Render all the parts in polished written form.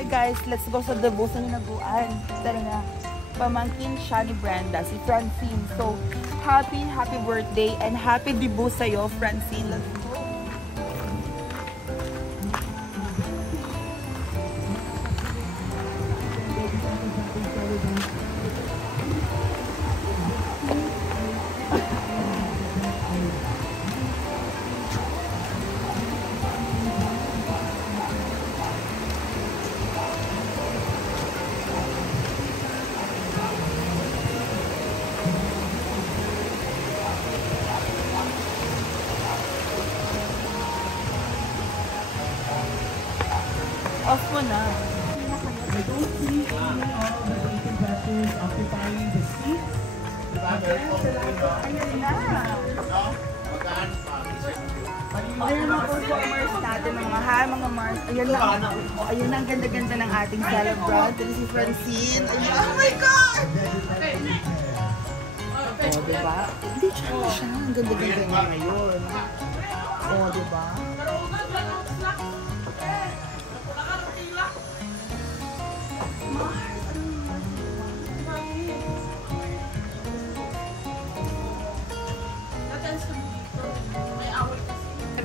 Hi guys, let's go sa debut sa hinaguan. Tara na. Pamangkin siya ni Brenda, si Francine. So, happy birthday and happy debut sa'yo, Francine. Let's go. Off mo na. I don't see any of the Asian vessels occupying the seats. Ayan na. Ayan mga performers natin, mga Mars. Ayan na. Ayan na ang ganda-ganda ng ating celebrant. Ito si Francine. Ayan. Oh my God! O, diba? Hindi siya. Ang ganda-ganda niya ngayon. O, diba?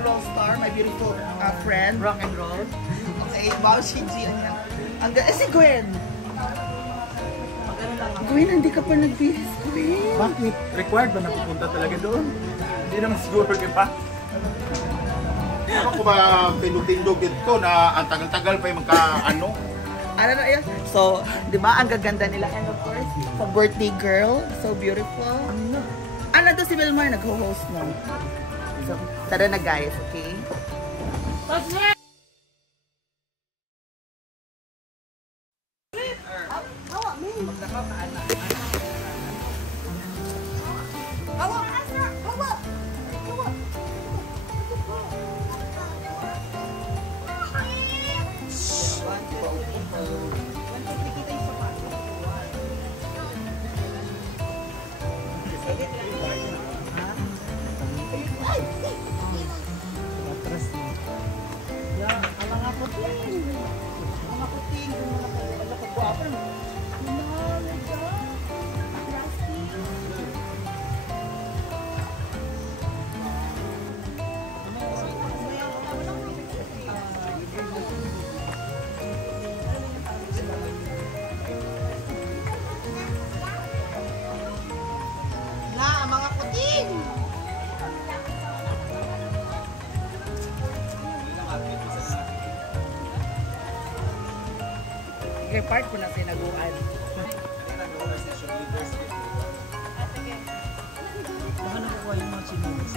Roll star, my beautiful friend. Rock and roll. Okay, wow, Shinji. Ang ganda. Si Gwen. Gwen, hindi ka pa nagbihis, Gwen. Bakit? Required ba napupunta talaga doon? Hindi naman siguro kayo pa. Ano ko ba tindog-tindog dito na ang tagal-tagal pa yung magka-ano? Ano na yan? So, di ba, ang gaganda nila. And of course, sa birthday girl, so beautiful. Ano to si Wilmar, nag-host no? So, tara na guys, okay? Part ko na sinaguan. Baka nakukuha yung mga chinos.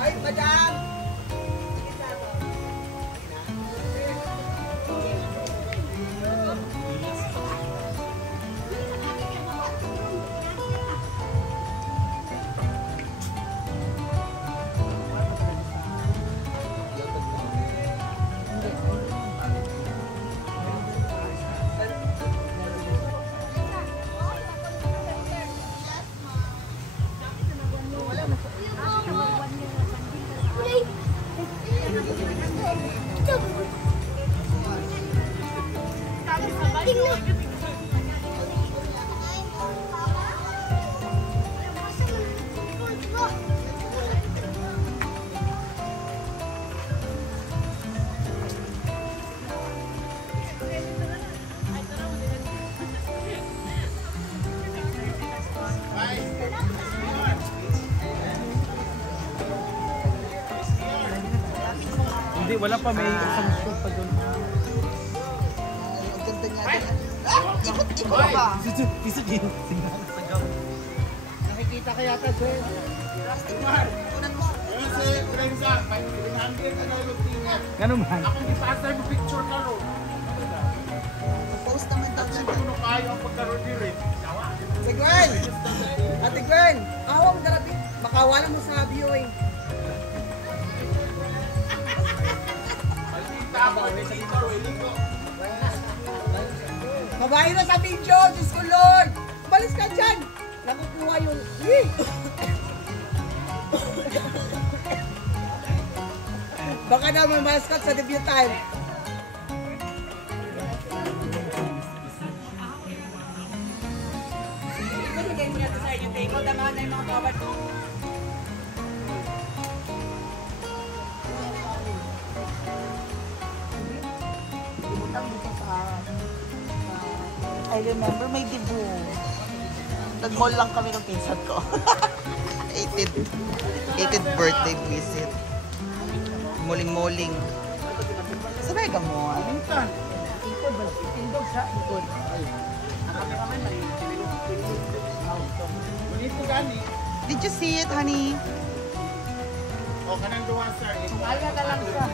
Ay, madam! Hindi, wala pa, may isang shoot pa doon. Ang ganda nga din. Ikot-ikot ba? Isa din. Nakikita ka yata, Gwen. Kunan mo. si Prensa, may 300 ka na yung tingin. Ganun man. Ako ipasay mo picture ka ro. Post naman daw siya. Kung kayo ang pagkaroon din rin. Ate Gwen! Ate Gwen! Awang grabe. Makawala mo sa view eh. Babae na sa video! Diyos ko Lord! Balis ka dyan! Nakukuha yung... Baka naman mascot sa debut time. Ibigay mo natin sa inyo, Teko. Tamahan na yung mga kabat mo. I remember may dibu. Nag-mall lang kami ng pinsan ko. 80th birthday visit. Muling-muling. Sabay ka mo. Minsan. Tindog sa ikod. Bonito gani. Did you see it, honey? O, kanang duwa, sir. Kaya ka lang siya.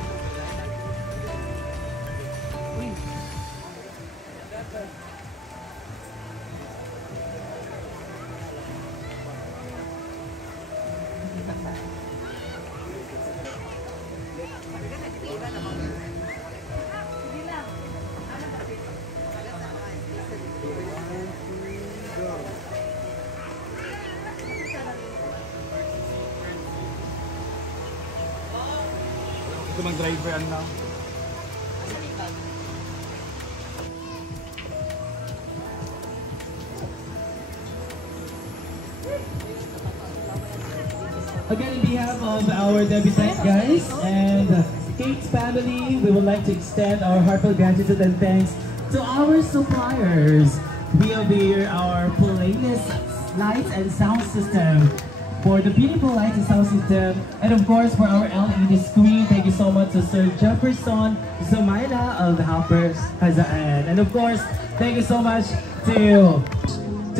Ito mang driver yan now. Again, on behalf of our debutant guys and Kate's family, we would like to extend our heartfelt gratitude and thanks to our suppliers. We obey our Polaris lights and sound system for the beautiful lights and sound system, and of course for our LED screen. Thank you so much to Sir Jefferson Zumaila of Helpers Hazaan, and of course thank you so much to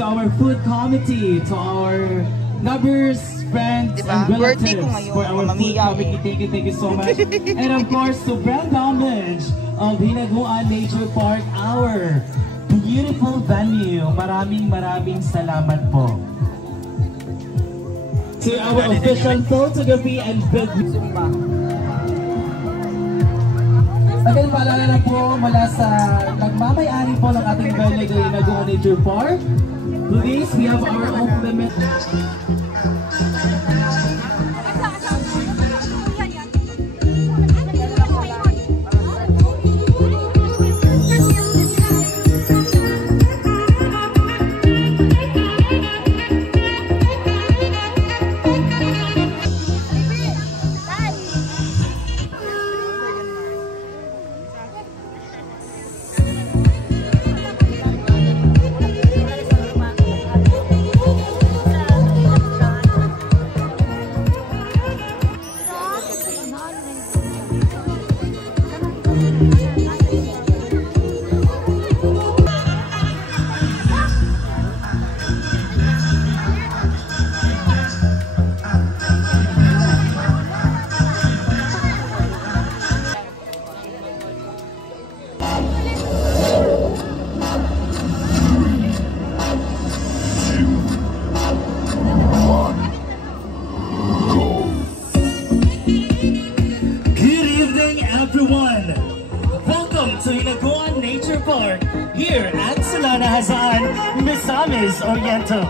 our food committee, to our neighbors, friends, Diba? and Birthday relatives ko ngayon, for our food mamamiyag committee. Thank you so much. And of course to Brand Damage of Hinaguan Nature Park, our beautiful venue. Maraming salamat po. To our official photography and video. Again, paalala na po mula sa nagmamayari po ng ating venue ng Hinaguan Nature Park. Please, we have our own limit. Everyone, welcome to Hinaguan Nature Park here at Solana Hazaan, Misamis Oriental.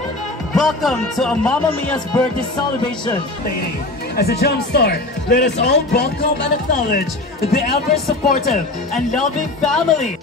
Welcome to a Mamma Mia's birthday celebration. As a jumpstart, let us all welcome and acknowledge the ever supportive and loving family.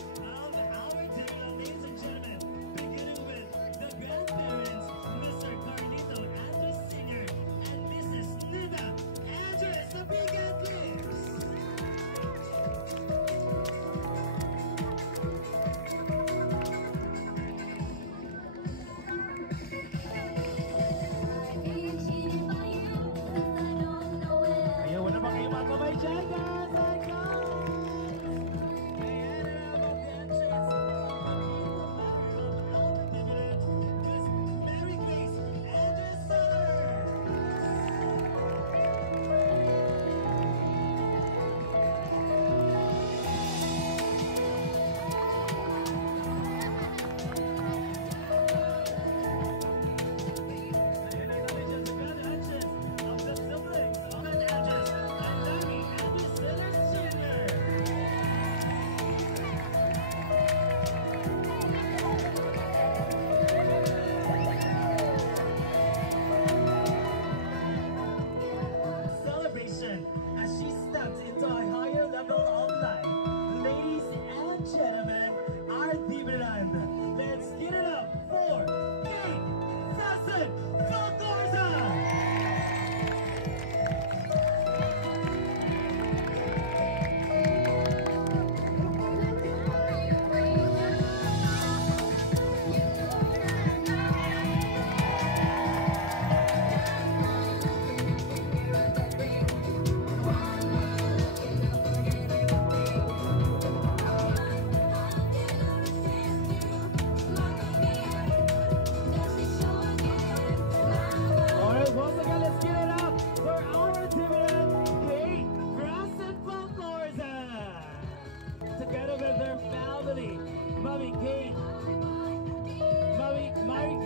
Chloe, Kate,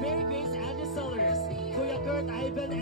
Mary Grace, Angie Sellers, Kuya Kurt, Ivan, and